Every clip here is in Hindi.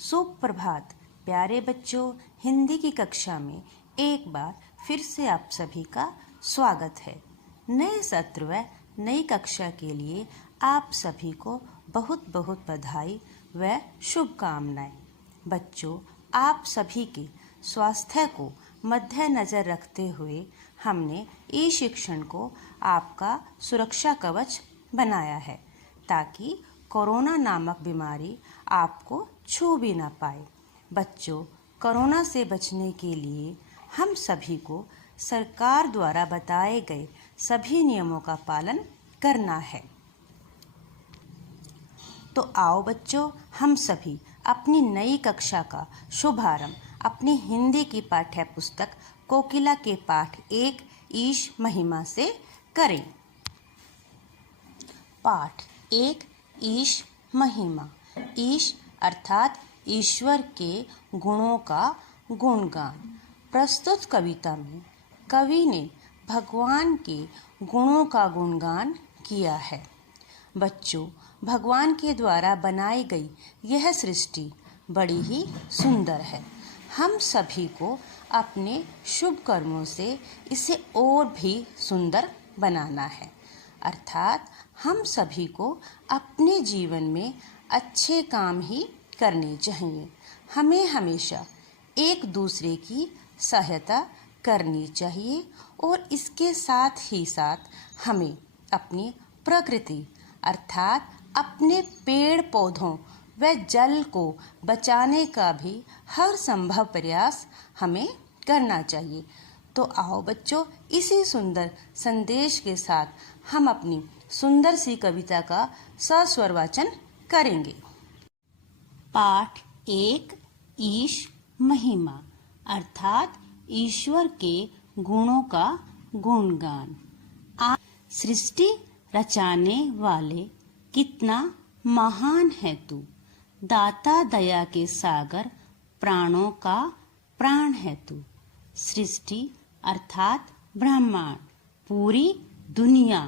सुप्रभात प्यारे बच्चों, हिंदी की कक्षा में एक बार फिर से आप सभी का स्वागत है। नए सत्र व नई कक्षा के लिए आप सभी को बहुत बहुत बधाई व शुभकामनाएं। बच्चों, आप सभी के स्वास्थ्य को मद्देनजर रखते हुए हमने ई शिक्षण को आपका सुरक्षा कवच बनाया है ताकि कोरोना नामक बीमारी आपको छू भी ना पाए। बच्चों, कोरोना से बचने के लिए हम सभी को सरकार द्वारा बताए गए सभी नियमों का पालन करना है। तो आओ बच्चों, हम सभी अपनी नई कक्षा का शुभारंभ अपनी हिंदी की पाठ्य पुस्तक कोकिला के पाठ 1 ईश महिमा से करें। पाठ 1 ईश महिमा। ईश अर्थात ईश्वर के गुणों का गुणगान। प्रस्तुत कविता में कवि ने भगवान के गुणों का गुणगान किया है। बच्चों, भगवान के द्वारा बनाई गई यह सृष्टि बड़ी ही सुंदर है। हम सभी को अपने शुभ कर्मों से इसे और भी सुंदर बनाना है। अर्थात हम सभी को अपने जीवन में अच्छे काम ही करने चाहिए। हमें हमेशा एक दूसरे की सहायता करनी चाहिए और इसके साथ ही साथ हमें अपनी प्रकृति अर्थात अपने पेड़ पौधों व जल को बचाने का भी हर संभव प्रयास हमें करना चाहिए। तो आओ बच्चों, इसी सुंदर संदेश के साथ हम अपनी सुंदर सी कविता का सस्वर वाचन करेंगे। पाठ 1 ईश महिमा अर्थात ईश्वर के गुणों का गुणगान। सृष्टि रचाने वाले कितना महान है तू, दाता दया के सागर प्राणों का प्राण है तू। सृष्टि अर्थात ब्रह्मांड, पूरी दुनिया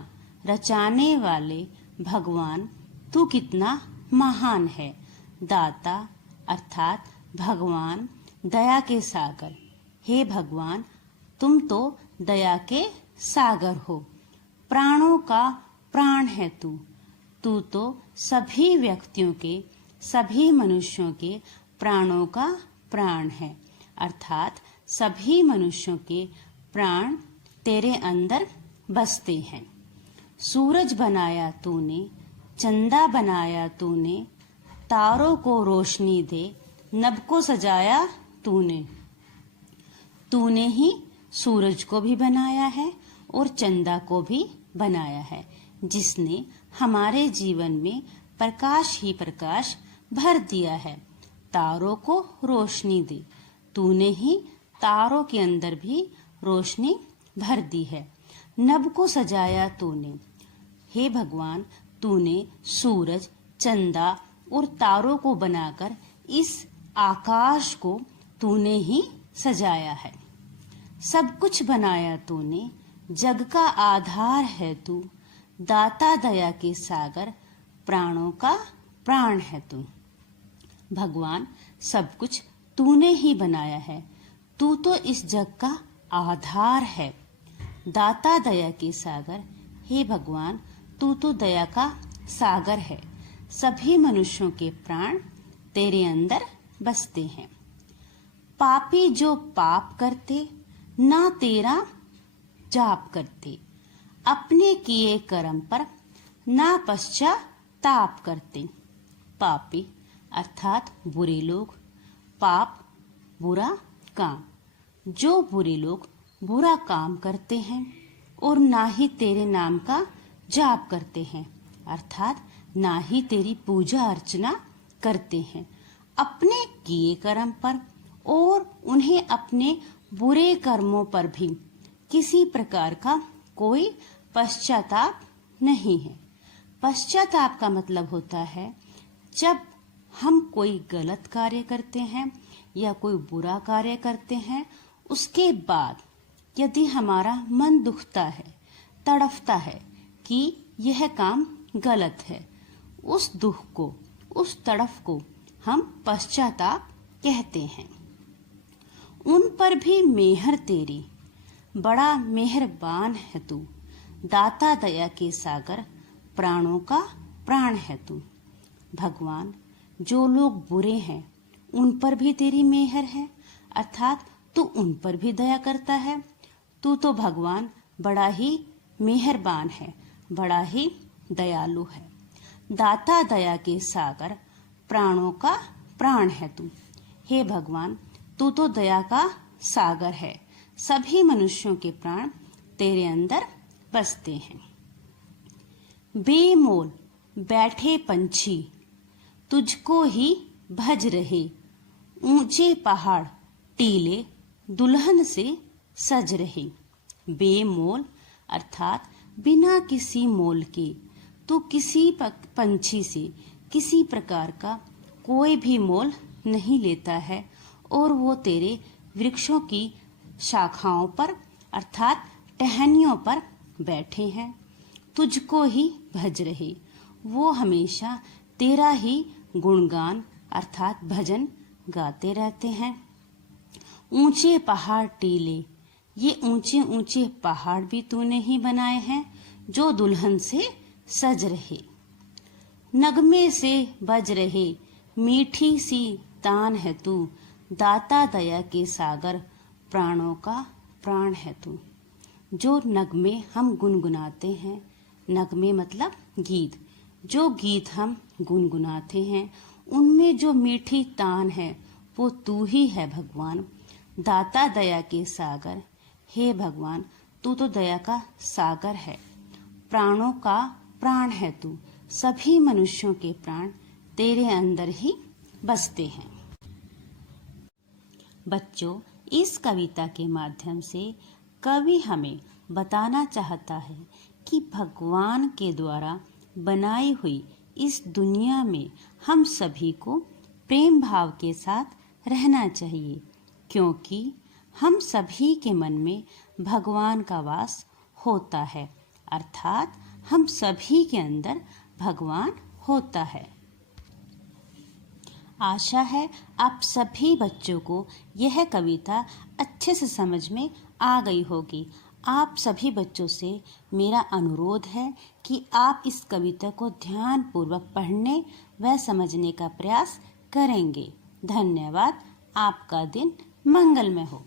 रचाने वाले भगवान तू कितना महान है। दाता अर्थात भगवान दया के सागर। हे भगवान, तुम तो दया के सागर हो। प्राणों का प्राण है तू। तू तो सभी व्यक्तियों के, सभी मनुष्यों के प्राणों का प्राण है। अर्थात सभी मनुष्यों के प्राण तेरे अंदर बसते हैं। सूरज बनाया तूने, चंदा बनाया तूने, तारों को रोशनी दे, नभ को सजाया तूने। तूने ही सूरज को भी बनाया है और चंदा को भी बनाया है, जिसने हमारे जीवन में प्रकाश ही प्रकाश भर दिया है। तारों को रोशनी दे, तूने ही तारों के अंदर भी रोशनी भर दी है। नभ को सजाया तूने। हे भगवान, तूने सूरज, चंदा और तारों को बनाकर इस आकाश को तूने ही सजाया है। सब कुछ बनाया तूने, जग का आधार है तू। दाता दया के सागर, प्राणों का प्राण है तू। भगवान, सब कुछ तूने ही बनाया है। तू तो इस जग का आधार है। दाता दया के सागर, हे भगवान, तू तो दया का सागर है। सभी मनुष्यों के प्राण तेरे अंदर बसते हैं। पापी जो पाप करते, ना तेरा जाप करते, अपने किए कर्म पर ना पश्चाताप करते। पापी अर्थात बुरे लोग, पाप बुरा काम। जो बुरे लोग बुरा काम करते हैं और ना ही तेरे नाम का जाप करते हैं, अर्थात ना ही तेरी पूजा अर्चना करते हैं, अपने किए कर्म पर और उन्हें अपने बुरे कर्मों पर भी किसी प्रकार का कोई पश्चाताप नहीं है। पश्चाताप का मतलब होता है जब हम कोई गलत कार्य करते हैं या कोई बुरा कार्य करते हैं, उसके बाद यदि हमारा मन दुखता है, तड़फता है कि यह काम गलत है, उस दुख को, उस तड़फ को हम पश्चाताप कहते हैं। उन पर भी मेहर तेरी, बड़ा मेहरबान है तू, दाता दया के सागर, प्राणों का प्राण है तू। भगवान, जो लोग बुरे हैं उन पर भी तेरी मेहर है, अर्थात तू उन पर भी दया करता है। तू तो भगवान बड़ा ही मेहरबान है, बड़ा ही दयालु है। दाता दया के सागर, प्राणों का प्राण है तू। हे भगवान, तू तो दया का सागर है, सभी मनुष्यों के प्राण तेरे अंदर बसते हैं। बेमोल बैठे पंछी तुझको ही भज रहे, ऊंचे पहाड़ टीले दुल्हन से सज रहे। बेमोल अर्थात बिना किसी मोल के तू किसी पंछी से किसी प्रकार का कोई भी मोल नहीं लेता है, और वो तेरे वृक्षों की शाखाओं पर अर्थात टहनियों पर बैठे हैं, तुझको ही भज रहे। वो हमेशा तेरा ही गुणगान अर्थात भजन गाते रहते हैं। ऊंचे पहाड़ टीले, ये ऊंचे ऊंचे पहाड़ भी तूने ही बनाए हैं जो दुल्हन से सज रहे। नगमे से बज रहे, मीठी सी तान है तू, दाता दया के सागर, प्राणों का प्राण है तू। जो नगमे हम गुनगुनाते हैं, नगमे मतलब गीत, जो गीत हम गुनगुनाते हैं उनमें जो मीठी तान है वो तू ही है भगवान, दाता दया के सागर। हे भगवान, तू तो दया का सागर है, प्राणों का प्राण है तू, सभी मनुष्यों के प्राण तेरे अंदर ही बसते हैं। बच्चों, इस कविता के माध्यम से कवि हमें बताना चाहता है कि भगवान के द्वारा बनाई हुई इस दुनिया में हम सभी को प्रेम भाव के साथ रहना चाहिए, क्योंकि हम सभी के मन में भगवान का वास होता है, अर्थात हम सभी के अंदर भगवान होता है। आशा है आप सभी बच्चों को यह कविता अच्छे से समझ में आ गई होगी। आप सभी बच्चों से मेरा अनुरोध है कि आप इस कविता को ध्यानपूर्वक पढ़ने व समझने का प्रयास करेंगे। धन्यवाद। आपका दिन मंगलमय हो।